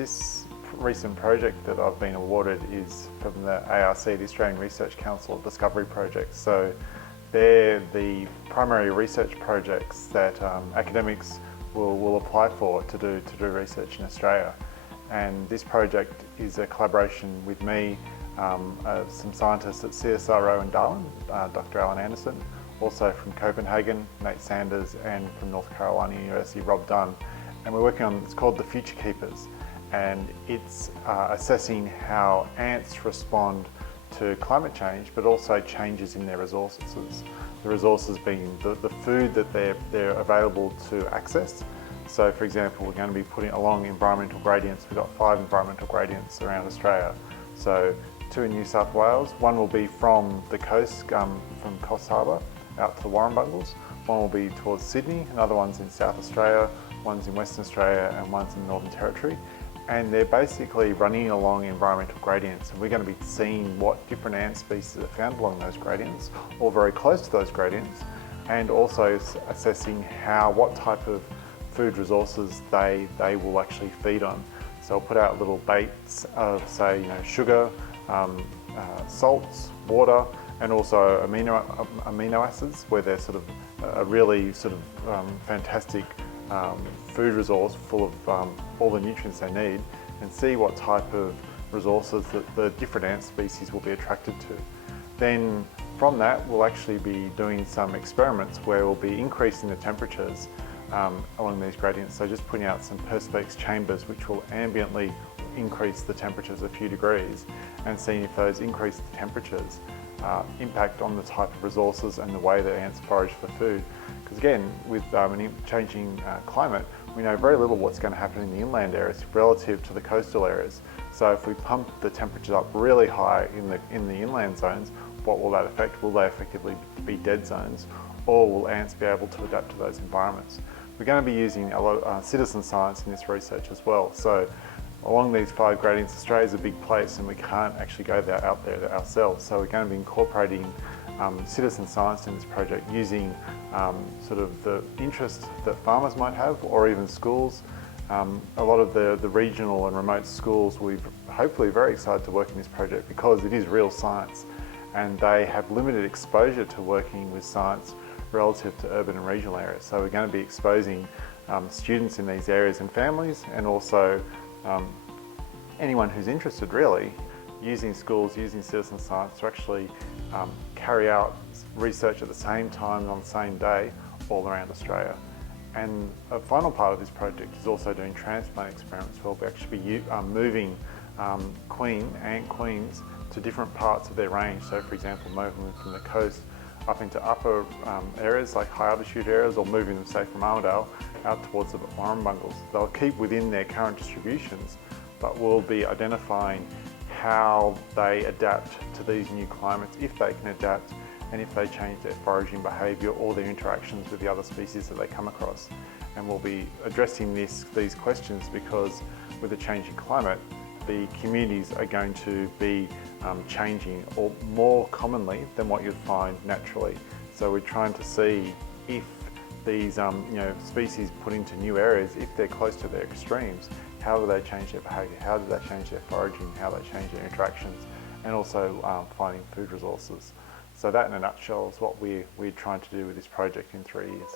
This recent project that I've been awarded is from the ARC, the Australian Research Council Discovery Project. So they're the primary research projects that academics will apply for to do research in Australia. And this project is a collaboration with me, some scientists at CSIRO in Darwin, Dr. Alan Anderson, also from Copenhagen, Nate Sanders, and from North Carolina University, Rob Dunn. And we're working on, it's called the Future Keepers, and it's assessing how ants respond to climate change, but also changes in their resources. The resources being the food that they're available to access. So for example, we're going to be putting along environmental gradients. We've got 5 environmental gradients around Australia. So 2 in New South Wales, one will be from the coast, from Coffs Harbour out to the Warrumbungles. One will be towards Sydney, another one's in South Australia, one's in Western Australia, and one's in the Northern Territory. And they're basically running along environmental gradients, and we're going to be seeing what different ant species are found along those gradients, or very close to those gradients, and also assessing what type of food resources they will actually feed on. So I'll put out little baits of, say, sugar, salts, water, and also amino acids, where they're sort of a really fantastic food resource full of all the nutrients they need, and see what type of resources that the different ant species will be attracted to. Then from that, we'll actually be doing some experiments where we'll be increasing the temperatures along these gradients. So just putting out some perspex chambers which will ambiently increase the temperatures a few degrees, and seeing if those increased temperatures impact on the type of resources and the way that ants forage for food. Because again, with an changing climate, we know very little what's going to happen in the inland areas relative to the coastal areas. So if we pump the temperatures up really high in the inland zones, what will that affect? Will they effectively be dead zones, or will ants be able to adapt to those environments? We're going to be using a lot of citizen science in this research as well. So along these 5 gradients, Australia's a big place and we can't actually go out there ourselves. So we're going to be incorporating citizen science in this project, using sort of the interest that farmers might have, or even schools. A lot of the regional and remote schools, we're hopefully very excited to work in this project because it is real science, and they have limited exposure to working with science relative to urban and regional areas. So we're going to be exposing students in these areas and families, and also anyone who's interested really, using schools, using citizen science to actually carry out research at the same time on the same day all around Australia. And a final part of this project is also doing transplant experiments, where we'll actually be moving ant queens to different parts of their range. So for example, moving them from the coast up into upper areas like high altitude areas, or moving them, say, from Armidale out towards the Warrumbungles. They'll keep within their current distributions, but we'll be identifying how they adapt to these new climates, if they can adapt, and if they change their foraging behaviour or their interactions with the other species that they come across. And we'll be addressing these questions because with a changing climate, the communities are going to be changing, or more commonly than what you'd find naturally. So we're trying to see if these species put into new areas, if they're close to their extremes, how do they change their behaviour, how do they change their foraging, how they change their interactions, and also finding food resources. So that in a nutshell is what we're trying to do with this project in 3 years.